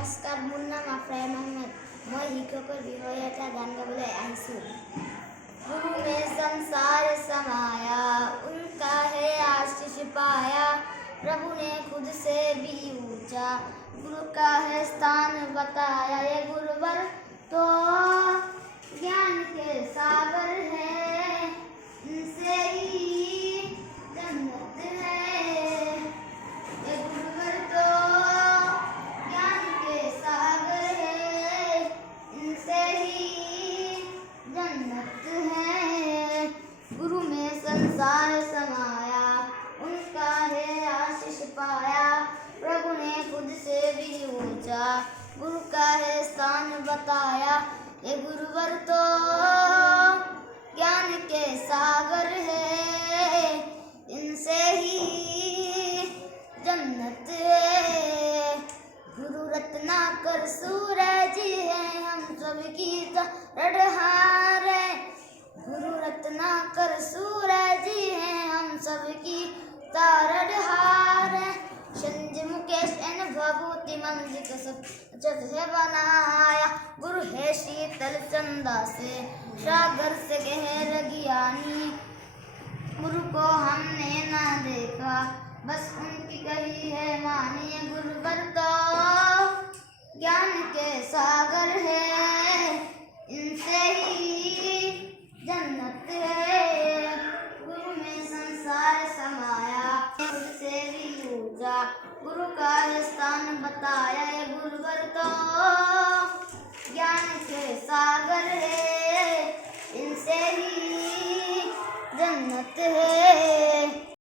নমস্কাৰ, মোৰ নাম আফ্ৰাইম আহমেদ। মই শিক্ষকৰ বিষয়ে এটা গান গাবলৈ আহিছোঁ। गुरु में संसार समाया, उनका है आशीष पाया। प्रभु ने खुद से भी ऊंचा गुरु का है स्थान बताया। ये गुरुवर तो ज्ञान के सागर है, इनसे ही जन्नत है। ये गुरुवर तो ज्ञान के सागर है, इनसे ही जन्नत है। गुरु में संसार समाया, उनका है आशीष पाया। प्रभु ने खुद से भी ऊंचा गुरु का है स्थान बताया। ये गुरुवर तो ज्ञान के सागर है, इनसे ही जन्नत है। गुरु रत्नाकर सूरज है, हम सबकी तारनहार है। गुरु रत्नाकर सूरज है, हम सबकी तारनहार है। संजय मुकेश एन भभूति मंजिक सब जग है बनाया। गुरु है शीतल चंदा से, सागर से गहर ज्ञानी। गुरु को हमने ना देखा, बस उनकी कही है मानी। गुरुवर तो ज्ञान के सागर है, इनसे ही जन्नत है। गुरु में संसार समाया, खुद से भी ऊंचा गुरु का स्थान बताया। ये गुरुवर तो ज्ञान के सागर है,